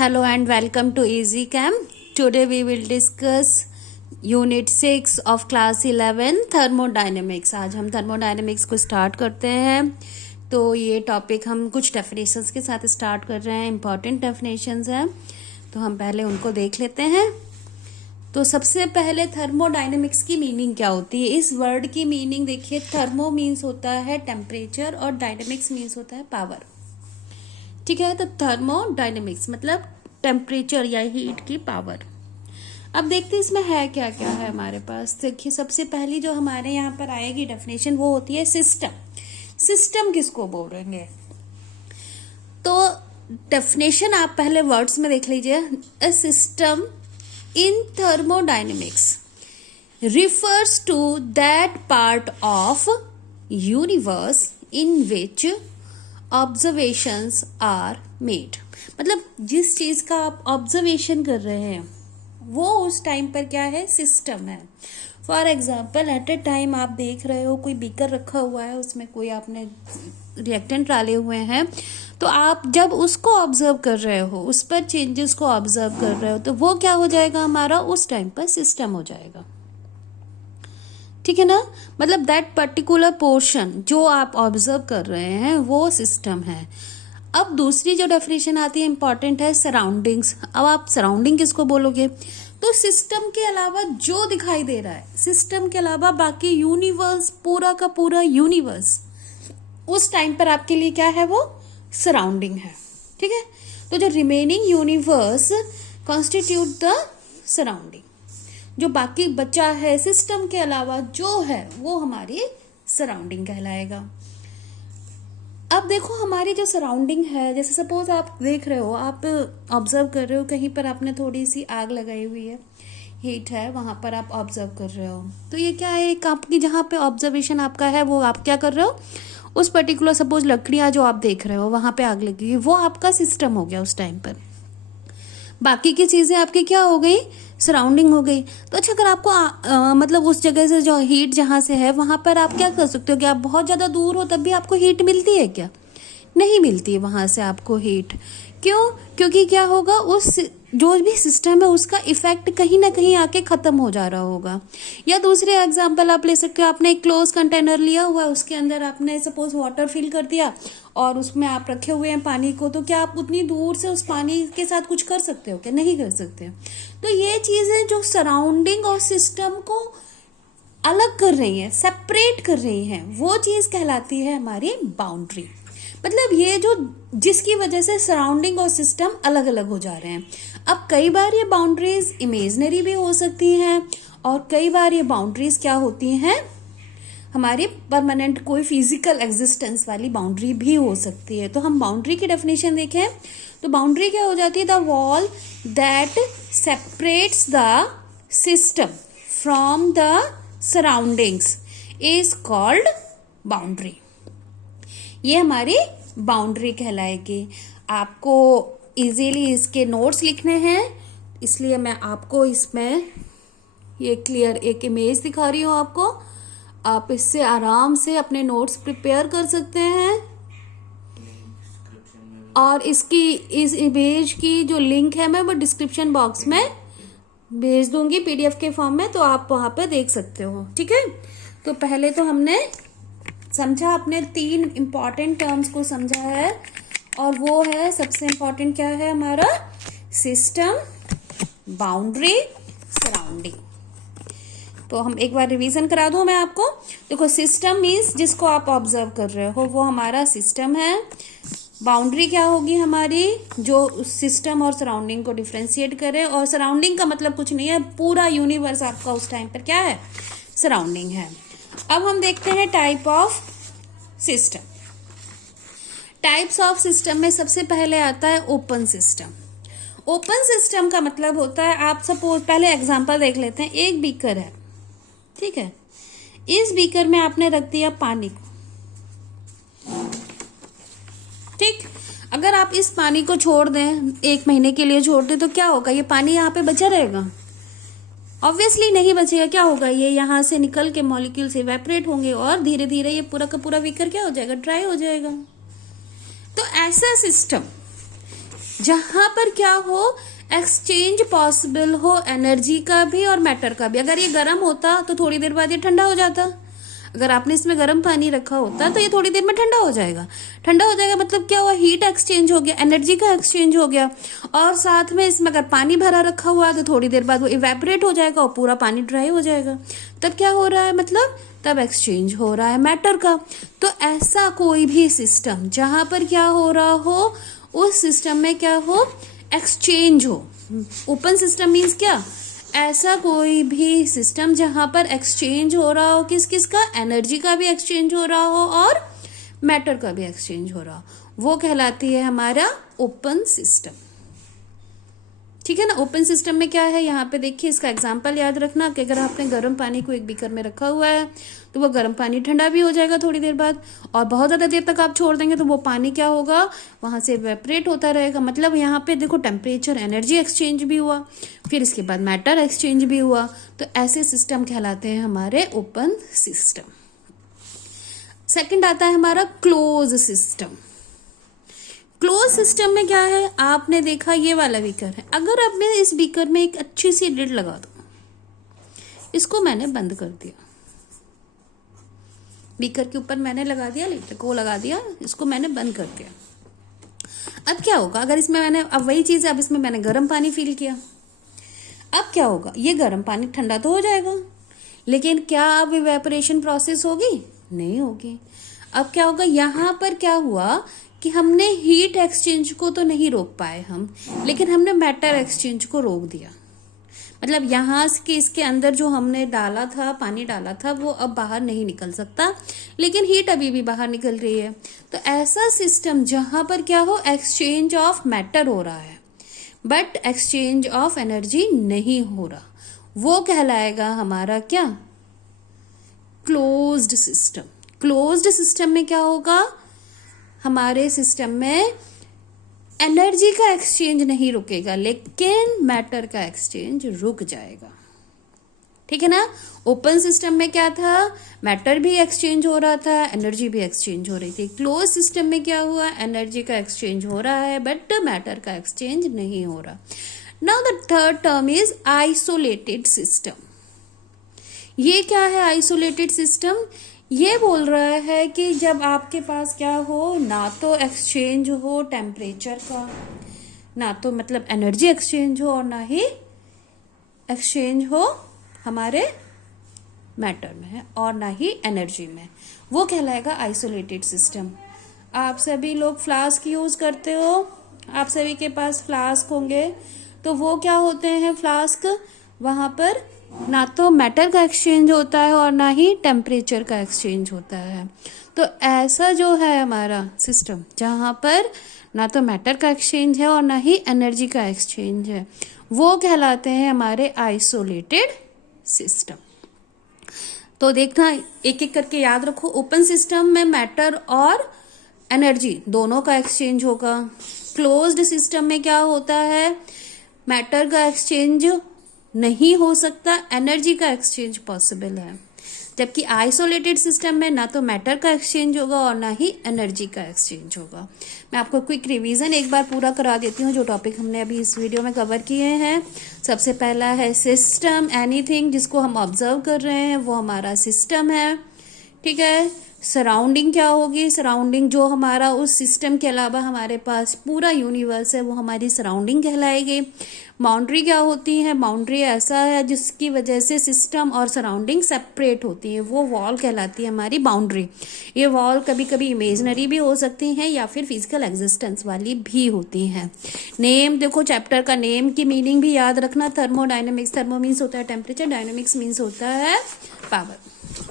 Hello and welcome to EasyCam. Today we will discuss Unit 6 of Class 11 Thermodynamics. आज हम Thermodynamics को start करते हैं. तो ये टॉपिक हम कुछ डेफिनेशंस के साथ स्टार्ट कर रहे हैं. इंपॉर्टेंट डेफिनेशंस हैं तो हम पहले उनको देख लेते हैं. तो सबसे पहले थर्मोडायनेमिक्स की मीनिंग क्या होती है. इस वर्ड की मीनिंग देखिए. थर्मो मीन्स होता है टेम्परेचर और डायनेमिक्स मीन्स होता है पावर. ठीक है. तो थर्मोडायनेमिक्स मतलब टेम्परेचर या हीट की पावर. अब देखते हैं इसमें है क्या क्या है हमारे पास. देखिए सबसे पहली जो हमारे यहाँ पर आएगी डेफिनेशन वो होती है सिस्टम. सिस्टम किसको बोलेंगे. तो डेफिनेशन आप पहले वर्ड्स में देख लीजिए. A system in thermodynamics refers to that part of universe in which observations are made. मतलब जिस चीज का आप ऑब्जर्वेशन कर रहे हैं वो उस टाइम पर क्या है, सिस्टम है. For example at a time आप देख रहे हो कोई बीकर रखा हुआ है, उसमें कोई आपने रिएक्टेंट डाले हुए हैं, तो आप जब उसको ऑब्जर्व कर रहे हो, उस पर चेंजेस को ऑब्जर्व कर रहे हो, तो वो क्या हो जाएगा हमारा उस टाइम पर सिस्टम हो जाएगा. ठीक है ना. मतलब दैट पर्टिकुलर पोर्शन जो आप ऑब्जर्व कर रहे हैं वो सिस्टम है. अब दूसरी जो डेफिनेशन आती है इंपॉर्टेंट है सराउंडिंग्स. अब आप सराउंडिंग किसको बोलोगे. तो सिस्टम के अलावा जो दिखाई दे रहा है, सिस्टम के अलावा बाकी यूनिवर्स, पूरा का पूरा यूनिवर्स उस टाइम पर आपके लिए क्या है, वो सराउंडिंग है. ठीक है. तो जो remaining universe constitute the surrounding. जो बाकी बचा है सिस्टम के अलावा जो है वो हमारी सराउंडिंग कहलाएगा. अब देखो हमारी जो सराउंडिंग है, जैसे सपोज आप देख रहे हो, आप ऑब्जर्व कर रहे हो कहीं पर आपने थोड़ी सी आग लगाई हुई है, हीट है, वहां पर आप ऑब्जर्व कर रहे हो. तो ये क्या है, एक आपकी जहाँ पे ऑब्जर्वेशन आपका है वो आप क्या कर रहे हो, उस पर्टिकुलर सपोज लकड़ियां जो आप देख रहे हो वहां पे आग लगी हुई, वो आपका सिस्टम हो गया उस टाइम पर. बाकी की चीजें आपकी क्या हो गई, सराउंडिंग हो गई. तो अच्छा अगर आपको मतलब उस जगह से जो हीट जहां से है वहां पर आप क्या कर सकते हो कि आप बहुत ज्यादा दूर हो तब भी आपको हीट मिलती है क्या, नहीं मिलती है वहां से आपको हीट. क्यों, क्योंकि क्या होगा, उस जो भी सिस्टम है उसका इफेक्ट कहीं ना कहीं आके खत्म हो जा रहा होगा. या दूसरे एग्जांपल आप ले सकते हो. आपने एक क्लोज कंटेनर लिया हुआ है, उसके अंदर आपने सपोज वाटर फिल कर दिया और उसमें आप रखे हुए हैं पानी को, तो क्या आप उतनी दूर से उस पानी के साथ कुछ कर सकते हो क्या, नहीं कर सकते. तो ये चीजें जो सराउंडिंग और सिस्टम को अलग कर रही है, सेपरेट कर रही है, वो चीज कहलाती है हमारी बाउंड्री. मतलब ये जो जिसकी वजह से सराउंडिंग और सिस्टम अलग अलग हो जा रहे हैं. अब कई बार ये बाउंड्रीज इमेजिनरी भी हो सकती हैं और कई बार ये बाउंड्रीज क्या होती हैं, हमारी परमानेंट कोई फिजिकल एग्जिस्टेंस वाली बाउंड्री भी हो सकती है. तो हम बाउंड्री की डेफिनेशन देखें तो बाउंड्री क्या हो जाती है, the wall that separates the system from the surroundings is called boundary. ये हमारी बाउंड्री कहलाएगी. आपको इजीली इसके नोट्स लिखने हैं, इसलिए मैं आपको इसमें ये क्लियर एक इमेज दिखा रही हूँ आपको. आप इससे आराम से अपने नोट्स प्रिपेयर कर सकते हैं और इसकी इस इमेज की जो लिंक है मैं वो डिस्क्रिप्शन बॉक्स में भेज दूंगी पीडीएफ के फॉर्म में, तो आप वहां पर देख सकते हो. ठीक है. तो पहले तो हमने समझा, अपने 3 इंपॉर्टेंट टर्म्स को समझा है और वो है सबसे इंपॉर्टेंट क्या है हमारा, सिस्टम, बाउंड्री, सराउंडिंग. तो हम एक बार रिवीजन करा दूं मैं आपको. देखो सिस्टम मीन्स जिसको आप ऑब्जर्व कर रहे हो वो हमारा सिस्टम है. बाउंड्री क्या होगी हमारी, जो उस सिस्टम और सराउंडिंग को डिफ्रेंशिएट करे. और सराउंडिंग का मतलब कुछ नहीं है, पूरा यूनिवर्स आपका उस टाइम पर क्या है, सराउंडिंग है. अब हम देखते हैं type of system. Types of system में सबसे पहले आता है ओपन सिस्टम. ओपन सिस्टम का मतलब होता है, आप सपोज पहले एग्जांपल देख लेते हैं. एक बीकर है, ठीक है, इस बीकर में आपने रख दिया पानी को. ठीक. अगर आप इस पानी को छोड़ दें, 1 महीने के लिए छोड़ दें, तो क्या होगा, ये पानी यहाँ पे बचा रहेगा, ऑब्वियसली नहीं बचेगा. क्या होगा, ये यहाँ से निकल के मॉलिक्यूल्स इवेपोरेट होंगे और धीरे धीरे ये पूरा का पूरा बीकर क्या हो जाएगा, ड्राई हो जाएगा. तो ऐसा सिस्टम जहां पर क्या हो, एक्सचेंज पॉसिबल हो एनर्जी का भी और मैटर का भी। अगर ये गर्म होता तो थोड़ी देर बाद ये ठंडा हो जाता। अगर आपने इसमें गर्म पानी रखा होता तो ये थोड़ी देर में ठंडा हो जाएगा। ठंडा हो जाएगा मतलब क्या हुआ, हीट एक्सचेंज हो गया, एनर्जी का एक्सचेंज हो गया। और साथ में इसमें अगर पानी भरा रखा हुआ है तो थोड़ी देर बाद वो इवेपोरेट हो जाएगा और पूरा पानी ड्राई हो जाएगा। तब क्या हो रहा है, मतलब तब एक्सचेंज हो रहा है मैटर का। तो ऐसा कोई भी सिस्टम जहां पर क्या हो रहा हो, उस सिस्टम में क्या हो, एक्सचेंज हो। ओपन सिस्टम मीन्स क्या, ऐसा कोई भी सिस्टम जहां पर एक्सचेंज हो रहा हो, किस किस का, एनर्जी का भी एक्सचेंज हो रहा हो और मैटर का भी एक्सचेंज हो रहा हो, वो कहलाती है हमारा ओपन सिस्टम। ठीक है ना। ओपन सिस्टम में क्या है, यहाँ पे देखिए इसका एग्जांपल याद रखना कि अगर आपने गर्म पानी को एक बीकर में रखा हुआ है तो वो गर्म पानी ठंडा भी हो जाएगा थोड़ी देर बाद, और बहुत ज़्यादा देर तक आप छोड़ देंगे तो वो पानी क्या होगा, वहाँ से इवेपरेट होता रहेगा। मतलब यहाँ पे देखो टेम्परेचर एनर्जी एक्सचेंज भी हुआ, फिर इसके बाद मैटर एक्सचेंज भी हुआ। तो ऐसे सिस्टम कहलाते हैं हमारे ओपन सिस्टम। सेकेंड आता है हमारा क्लोज सिस्टम। क्लोज सिस्टम में क्या है, आपने देखा ये वाला बीकर है, अगर अब मैं इस बीकर में एक अच्छी सी लिड लगा दूं, इसको मैंने बंद कर दिया, बीकर के ऊपर मैंने लगा दिया, लिड को लगा दिया, इसको मैंने बंद कर दिया। अब क्या होगा, अगर इसमें मैंने, अब वही चीज है, अब इसमें मैंने गर्म पानी फिल किया, अब क्या होगा, ये गर्म पानी ठंडा तो हो जाएगा, लेकिन क्या अब इवेपोरेशन प्रोसेस होगी, नहीं होगी। अब क्या होगा, यहाँ पर क्या हुआ कि हमने हीट एक्सचेंज को तो नहीं रोक पाए हम, लेकिन हमने मैटर एक्सचेंज को रोक दिया। मतलब यहाँ के इसके अंदर जो हमने डाला था, पानी डाला था, वो अब बाहर नहीं निकल सकता, लेकिन हीट अभी भी बाहर निकल रही है। तो ऐसा सिस्टम जहां पर क्या हो, एक्सचेंज ऑफ मैटर हो रहा है बट एक्सचेंज ऑफ एनर्जी नहीं हो रहा, वो कहलाएगा हमारा क्या, क्लोज्ड सिस्टम। क्लोज्ड सिस्टम में क्या होगा, हमारे सिस्टम में एनर्जी का एक्सचेंज नहीं रुकेगा, लेकिन मैटर का एक्सचेंज रुक जाएगा। ठीक है ना। ओपन सिस्टम में क्या था, मैटर भी एक्सचेंज हो रहा था, एनर्जी भी एक्सचेंज हो रही थी। क्लोज सिस्टम में क्या हुआ, एनर्जी का एक्सचेंज हो रहा है बट मैटर का एक्सचेंज नहीं हो रहा। Now the third term is isolated system. ये क्या है आइसोलेटेड सिस्टम, ये बोल रहा है कि जब आपके पास क्या हो, ना तो एक्सचेंज हो टेम्परेचर का, ना तो मतलब एनर्जी एक्सचेंज हो, और ना ही एक्सचेंज हो हमारे मैटर में और ना ही एनर्जी में, वो कहलाएगा आइसोलेटेड सिस्टम। आप सभी लोग फ्लास्क यूज करते हो, आप सभी के पास फ्लास्क होंगे, तो वो क्या होते हैं फ्लास्क, वहां पर ना तो मैटर का एक्सचेंज होता है और ना ही टेम्परेचर का एक्सचेंज होता है। तो ऐसा जो है हमारा सिस्टम जहाँ पर ना तो मैटर का एक्सचेंज है और ना ही एनर्जी का एक्सचेंज है, वो कहलाते हैं हमारे आइसोलेटेड सिस्टम। तो देखना एक एक करके याद रखो। ओपन सिस्टम में मैटर और एनर्जी दोनों का एक्सचेंज होगा। क्लोज्ड सिस्टम में क्या होता है, मैटर का एक्सचेंज नहीं हो सकता, एनर्जी का एक्सचेंज पॉसिबल है। जबकि आइसोलेटेड सिस्टम में ना तो मैटर का एक्सचेंज होगा और ना ही एनर्जी का एक्सचेंज होगा। मैं आपको क्विक रिवीजन एक बार पूरा करा देती हूँ जो टॉपिक हमने अभी इस वीडियो में कवर किए हैं। सबसे पहला है सिस्टम, एनीथिंग जिसको हम ऑब्जर्व कर रहे हैं वो हमारा सिस्टम है। ठीक है। सराउंडिंग क्या होगी, सराउंडिंग जो हमारा उस सिस्टम के अलावा हमारे पास पूरा यूनिवर्स है वो हमारी सराउंडिंग कहलाएगी। बाउंड्री क्या होती है, बाउंड्री ऐसा है जिसकी वजह से सिस्टम और सराउंडिंग सेपरेट होती है, वो वॉल कहलाती है हमारी बाउंड्री। ये वॉल कभी कभी इमेजनरी भी हो सकती हैं या फिर फिजिकल एग्जिस्टेंस वाली भी होती हैं। नेम देखो, चैप्टर का नेम की मीनिंग भी याद रखना, थर्मोडायनेमिक्स, थर्मो मीन्स होता है टेम्परेचर, डायनेमिक्स मीन्स होता है पावर।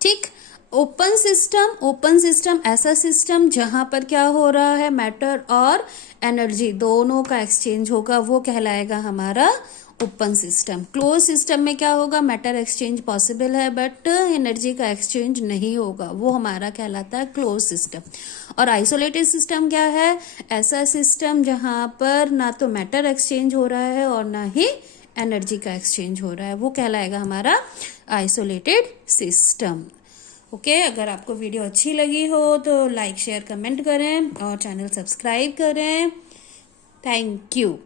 ठीक। ओपन सिस्टम, ओपन सिस्टम ऐसा सिस्टम जहां पर क्या हो रहा है, मैटर और एनर्जी दोनों का एक्सचेंज होगा, वो कहलाएगा हमारा ओपन सिस्टम। क्लोज सिस्टम में क्या होगा, मैटर एक्सचेंज पॉसिबल है बट एनर्जी का एक्सचेंज नहीं होगा, वो हमारा कहलाता है क्लोज सिस्टम। और आइसोलेटेड सिस्टम क्या है, ऐसा सिस्टम जहां पर ना तो मैटर एक्सचेंज हो रहा है और ना ही एनर्जी का एक्सचेंज हो रहा है, वो कहलाएगा हमारा आइसोलेटेड सिस्टम। ओके। अगर आपको वीडियो अच्छी लगी हो तो लाइक शेयर कमेंट करें और चैनल सब्सक्राइब करें। Thank you.